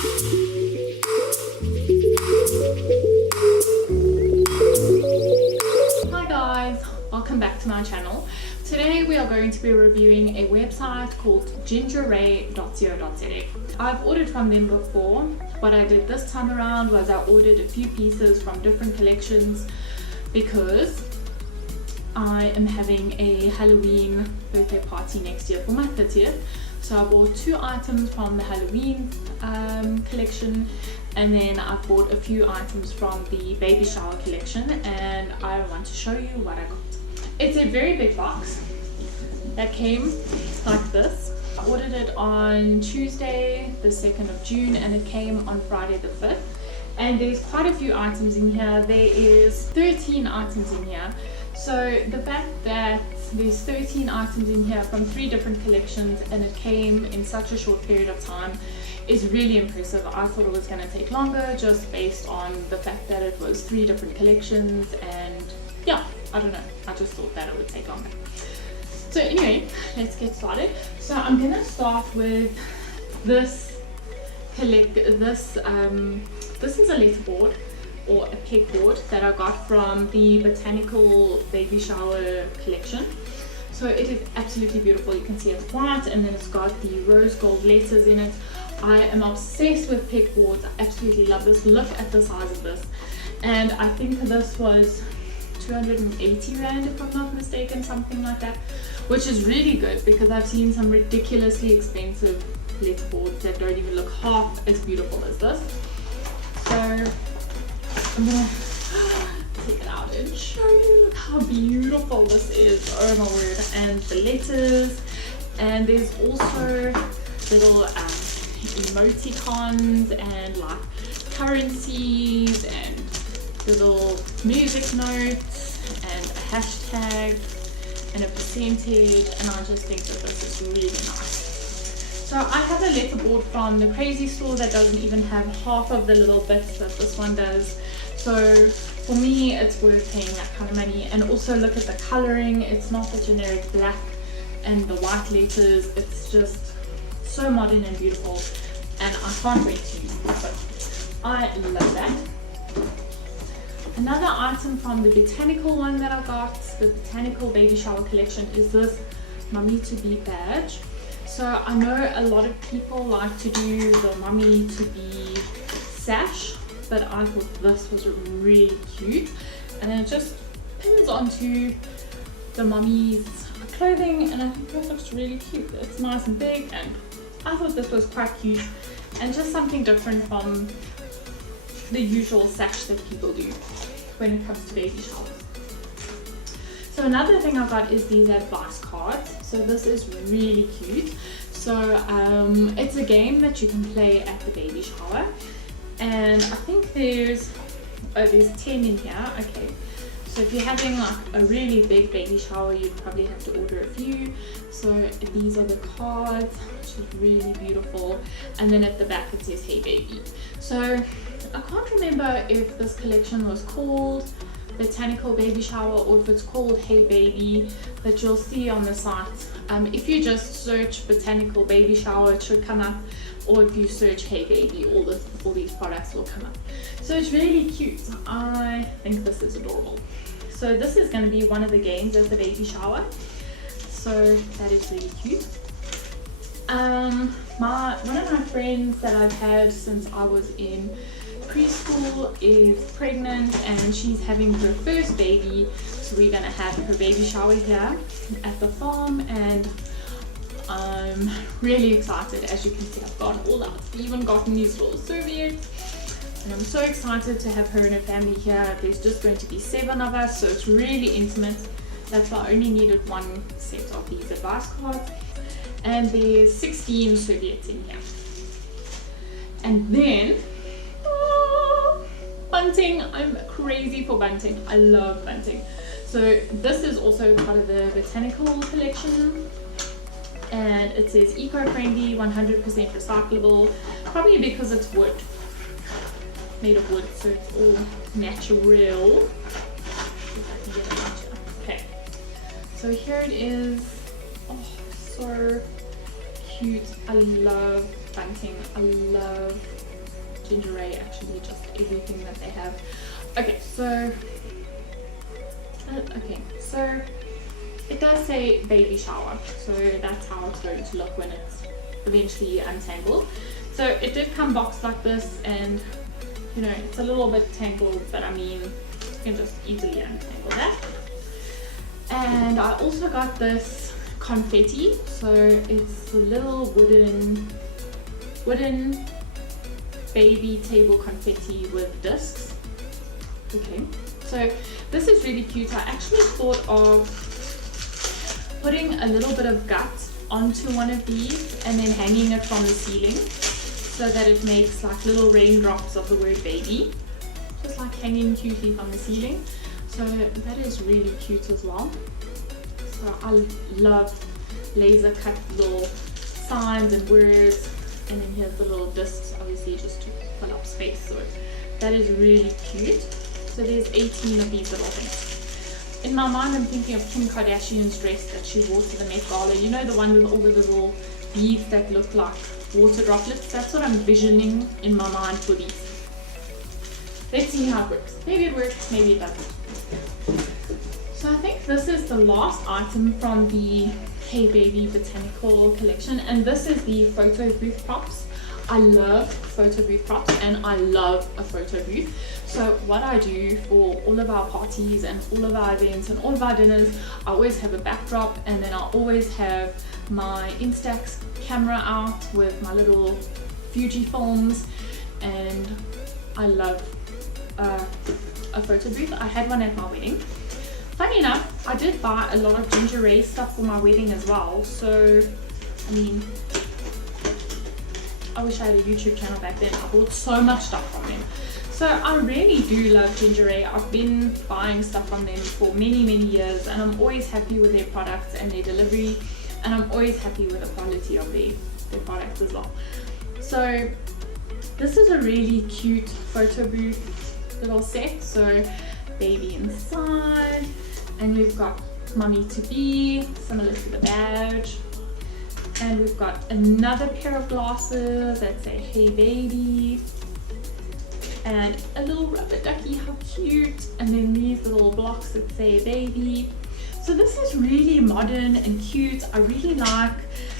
Hi guys, welcome back to my channel. Today we are going to be reviewing a website called gingerray.co.za. I've ordered from them before. What I did this time around was I ordered a few pieces from different collections because I am having a Halloween birthday party next year for my 30th. So I bought 2 items from the Halloween collection, and then I bought a few items from the baby shower collection, and I want to show you what I got. It's a very big box that came like this. I ordered it on Tuesday the 2nd of June and it came on Friday the 5th. And there's quite a few items in here. There is 13 items in here. So the fact that there's 13 items in here from 3 different collections and it came in such a short period of time is really impressive. I thought it was going to take longer just based on the fact that it was 3 different collections, and yeah, I don't know, I just thought that it would take longer. So anyway, let's get started. So I'm going to start with this this is a letterboard or a pegboard that I got from the Botanical Baby Shower collection. So it is absolutely beautiful. You can see it's white and then it's got the rose gold letters in it. I am obsessed with pegboards. I absolutely love this. Look at the size of this. And I think this was 280 Rand if I'm not mistaken, something like that, which is really good because I've seen some ridiculously expensive letterboards that don't even look half as beautiful as this. So I'm gonna take it out and show you. Look how beautiful this is. Oh my word. And the letters, and there's also little emoticons and like currencies and little music notes and a hashtag and a percentage, and I just think that this is really nice. So I have a letterboard from the Crazy Store that doesn't even have half of the little bits that this one does. So for me, it's worth paying that kind of money. And also look at the coloring. It's not the generic black and the white letters. It's just so modern and beautiful. And I can't wait to use it. But I love that. Another item from the Botanical one that I got, the Botanical Baby Shower collection, is this Mummy to Be badge. So I know a lot of people like to do the Mummy to Be sash, but I thought this was really cute, and it just pins onto the mummy's clothing, and I think that looks really cute. It's nice and big, and I thought this was quite cute and just something different from the usual sash that people do when it comes to baby showers. So another thing I got is these advice cards. So this is really cute. So it's a game that you can play at the baby shower, and I think there's 10 in here. Okay, so if you're having like a really big baby shower, you'd probably have to order a few. So these are the cards, which is really beautiful, and then at the back it says "Hey Baby." So I can't remember if this collection was called Botanical Baby Shower or if it's called Hey Baby, but you'll see on the site. If you just search Botanical Baby Shower, it should come up, or if you search Hey Baby, all these products will come up. So it's really cute. I think this is adorable. So this is going to be one of the games at the baby shower. So that is really cute. One of my friends that I've had since I was in preschool is pregnant and she's having her first baby, so we're gonna have her baby shower here at the farm, and I'm really excited. As you can see, I've gone all out. I've even gotten these little serviettes, and I'm so excited to have her and her family here. There's just going to be 7 of us, so it's really intimate. That's why I only needed 1 set of these advice cards, and there's 16 serviettes in here. And then bunting. I'm crazy for bunting. I love bunting. So this is also part of the Botanical collection, and it says eco-friendly, 100% recyclable, probably because it's wood, made of wood, so it's all natural. If I can get it right here. Okay, so here it is. Oh, so cute. I love bunting. I love Ginger Ray, actually just everything that they have. Okay, so it does say baby shower, so that's how it's going to look when it's eventually untangled. So it did come boxed like this, and you know, it's a little bit tangled, but I mean, you can just easily untangle that. And I also got this confetti, so it's a little wooden baby table confetti with discs. Okay, so this is really cute. I actually thought of putting a little bit of gut onto one of these and then hanging it from the ceiling so that it makes like little raindrops of the word baby, just like hanging cutely from the ceiling. So that is really cute as well. So I love laser cut little signs and words, and then here's the little discs, obviously just to fill up space. So that is really cute. So there's 18 of these little things. In my mind, I'm thinking of Kim Kardashian's dress that she wore to the Met Gala. You know, the one with all the little beads that look like water droplets? That's what I'm visioning in my mind for these. Let's see how it works. Maybe it works, maybe it doesn't. So I think this is the last item from the Hey Baby Botanical collection, and this is the photo booth props. I love photo booth props, and I love a photo booth. So what I do for all of our parties and all of our events and all of our dinners, I always have a backdrop, and then I always have my Instax camera out with my little Fuji films, and I love a photo booth. I had one at my wedding. Funny enough, I did buy a lot of Ginger Ray stuff for my wedding as well. So, I mean, I wish I had a YouTube channel back then. I bought so much stuff from them. So I really do love Ginger Ray. I've been buying stuff from them for many, many years, and I'm always happy with their products and their delivery, and I'm always happy with the quality of their products as well. So this is a really cute photo booth little set. So baby inside, and we've got mummy to be, similar to the badge. And we've got another pair of glasses that say Hey Baby, and a little rubber ducky, how cute. And then these little blocks that say baby. So this is really modern and cute. I really like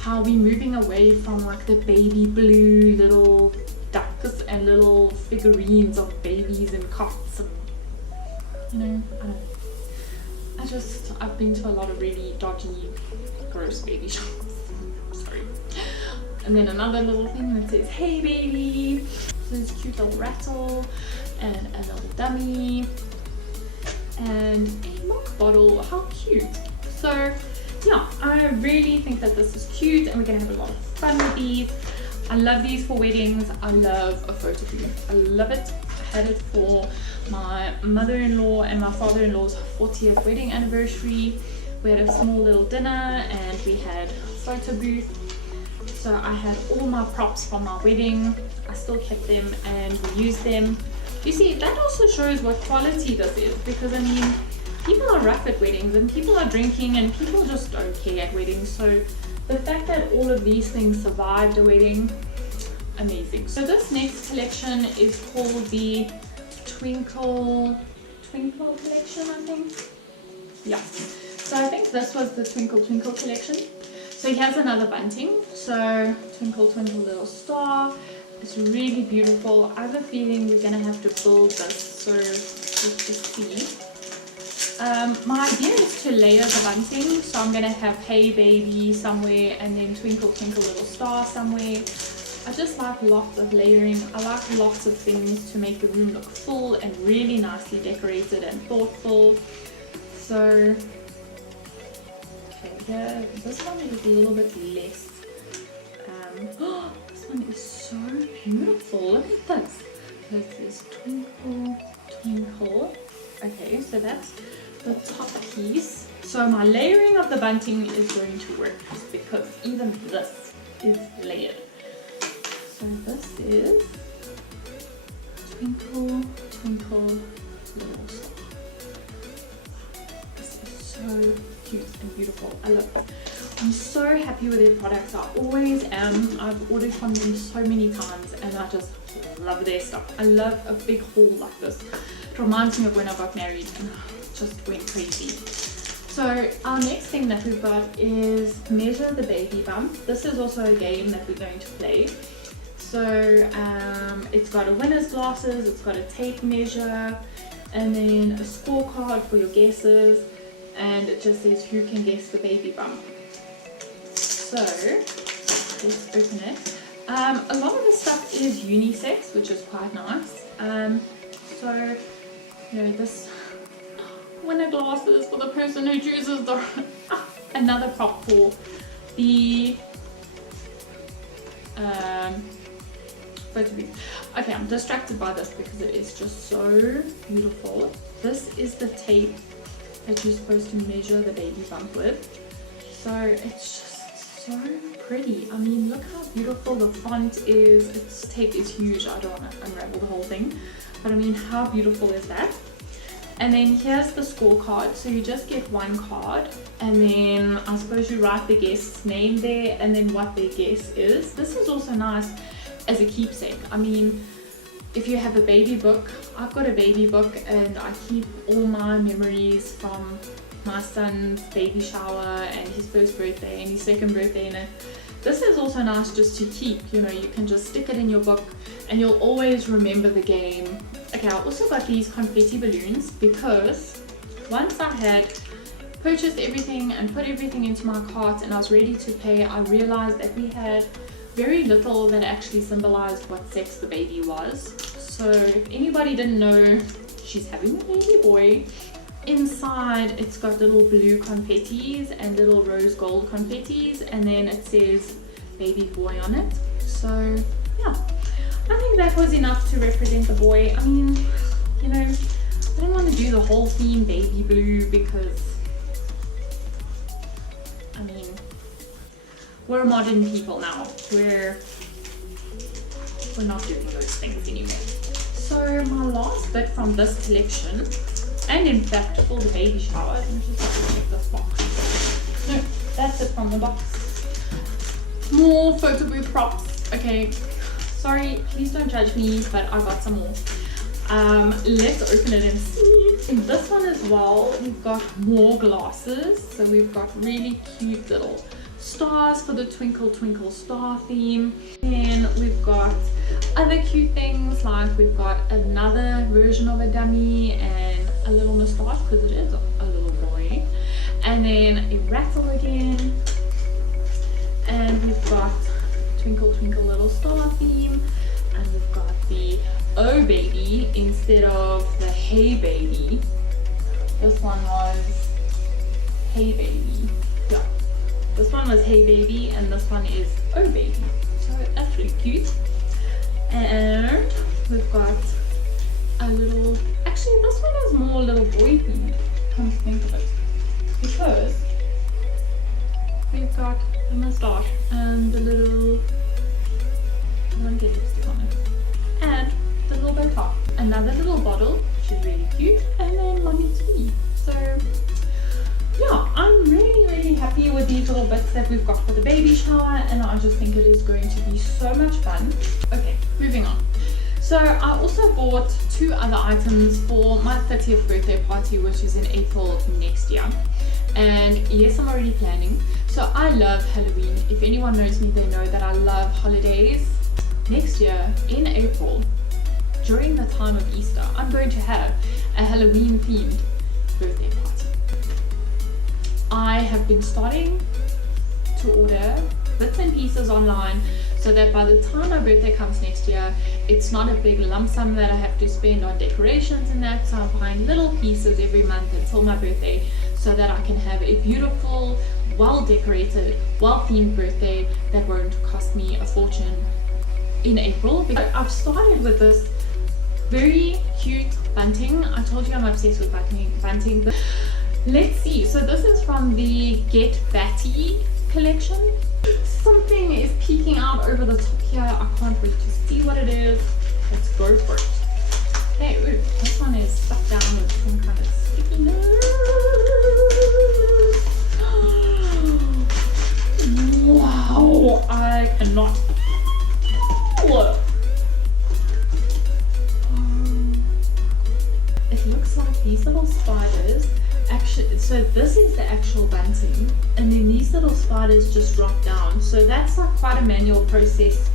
how we're moving away from like the baby blue little ducks and little figurines of babies and cots, and you know, I've been to a lot of really dodgy, gross baby shops. Sorry. And then another little thing that says Hey Baby. This cute little rattle, and a little dummy, and a milk bottle. How cute. So yeah, I really think that this is cute, and we're gonna have a lot of fun with these. I love these for weddings. I love a photo booth. I love it. I had it for my mother-in-law and my father-in-law's 40th wedding anniversary. We had a small little dinner, and we had a photo booth. So I had all my props from my wedding. I still kept them and we used them. You see, that also shows what quality this is, because I mean, people are rough at weddings, and people are drinking, and people just don't care at weddings. So the fact that all of these things survived a wedding, amazing. So this next collection is called the Twinkle collection, I think. Yeah. So I think this was the Twinkle collection. So here's another bunting. So Twinkle little star. It's really beautiful. I have a feeling we're gonna have to build this. So let's just see. My idea is to layer the bunting. So I'm gonna have Hey Baby somewhere, and then Twinkle little star somewhere. I just like lots of layering. I like lots of things to make the room look full and really nicely decorated and thoughtful. So yeah, this one is a little bit less. This one is so beautiful. Look at this. This is Twinkle. Okay, so that's the top piece. So my layering of the bunting is going to work, because even this is layered. So this is Twinkle little star. This is so cute and beautiful. I love it. I'm so happy with their products. I always am. I've ordered from them so many times and I just love their stuff. I love a big haul like this. It reminds me of when I got married and just went crazy. So our next thing that we've got is Measure the Baby Bump. This is also a game that we're going to play. So it's got a winner's glasses, it's got a tape measure, and then a scorecard for your guesses, and it just says who can guess the baby bump. So let's open it. A lot of the stuff is unisex, which is quite nice. So you know, this winner glasses for the person who chooses the another prop for the photo booth. Okay, I'm distracted by this because it is just so beautiful. This is the tape that you're supposed to measure the baby bump with. So it's just so pretty. I mean, look how beautiful the font is. Its tape is huge. I don't want to unravel the whole thing, but I mean, how beautiful is that? And then here's the scorecard. So you just get one card, and then I suppose you write the guest's name there and then what their guess is. This is also nice as a keepsake. I mean, if you have a baby book, I've got a baby book and I keep all my memories from my son's baby shower and his first birthday and his second birthday in it. This is also nice just to keep, you know, you can just stick it in your book and you'll always remember the game. Okay, I also got these confetti balloons because once I had purchased everything and put everything into my cart and I was ready to pay, I realized that we had very little that actually symbolized what sex the baby was. So if anybody didn't know, she's having a baby boy. Inside it's got little blue confettis and little rose gold confettis, and then it says baby boy on it. So yeah, I think that was enough to represent the boy. I mean, you know, I don't want to do the whole theme baby blue because, I mean, we're modern people now. We're not doing those things anymore. So my last bit from this collection, and in fact for the baby shower, let me just have to check this box. No, that's it from the box. More photo booth props. Okay, sorry, please don't judge me, but I got some more. Let's open it and see. In this one as well, we've got more glasses. So we've got really cute little stars for the twinkle twinkle star theme. And we've got other cute things, like we've got another version of a dummy and a little moustache because it is a little boy, and then a rattle again, and we've got twinkle twinkle little star theme, and we've got the oh baby instead of the hey baby. This one was hey baby. Yeah, this one was hey baby and this one is oh baby. So that's really cute. And we've got a little, actually this one is more little boy themed, come to think of it, because we've got the moustache and the little, I want to get lipstick on it, and the little bow tie, another little bottle which is really cute, and then mommy tea. So yeah, I'm really happy with these little bits that we've got for the baby shower, and I just think it is going to be so much fun. Okay, moving on. So I also bought two other items for my 30th birthday party, which is in April next year. And yes, I'm already planning. So I love Halloween. If anyone knows me, they know that I love holidays. Next year in April, during the time of Easter, I'm going to have a Halloween themed birthday party. I have been starting to order bits and pieces online so that by the time my birthday comes next year, it's not a big lump sum that I have to spend on decorations and that. So I'm buying little pieces every month until my birthday so that I can have a beautiful, well decorated, well themed birthday that won't cost me a fortune in April. Because I've started with this very cute bunting. I told you I'm obsessed with bunting. Let's see. So this is from the Get Batty collection. Something is peeking out over the top here. I can't wait to see what it is. Let's go for it. Okay, ooh, this one is stuck down with some kind of stickiness. not. Look. It looks like these little spiders actually, so this is the actual bunting, and then these little spiders just drop down. So that's like quite a manual process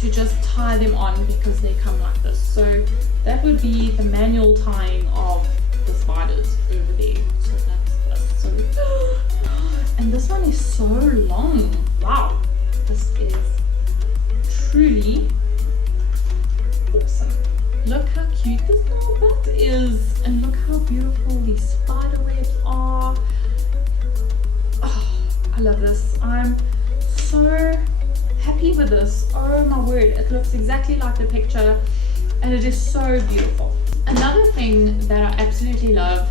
to just tie them on because they come like this. So that would be the manual tying of the spiders over there. So that's so and this one is so long. Wow, this is truly awesome. Look how cute this little bit is, and look how beautiful these spider webs are. Oh, I love this. I'm so happy with this. Oh my word, it looks exactly like the picture and it is so beautiful. Another thing that I absolutely love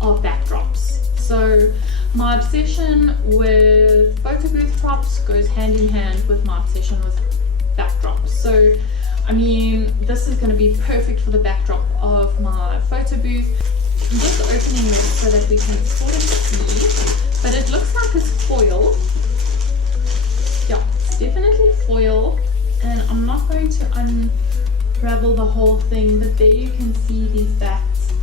are backdrops. So my obsession with photo booth props goes hand in hand with my obsession with backdrops. So I mean, this is going to be perfect for the backdrop of my photo booth. I'm just opening this so that we can sort of see, but it looks like it's foil. Yeah, it's definitely foil, and I'm not going to unravel the whole thing, but there you can see these bats.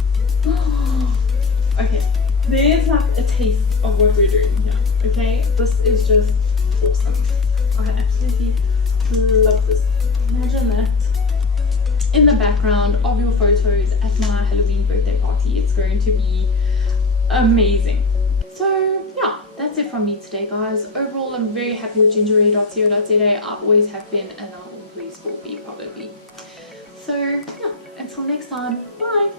Okay, there's like a taste of what we're doing here. Okay, this is just awesome. I absolutely love this. Imagine that in the background of your photos at my Halloween birthday party. It's going to be amazing. So yeah, that's it from me today, guys. Overall, I'm very happy with gingerray.co.za. I always have been, and I always will be, probably. So yeah, until next time, bye.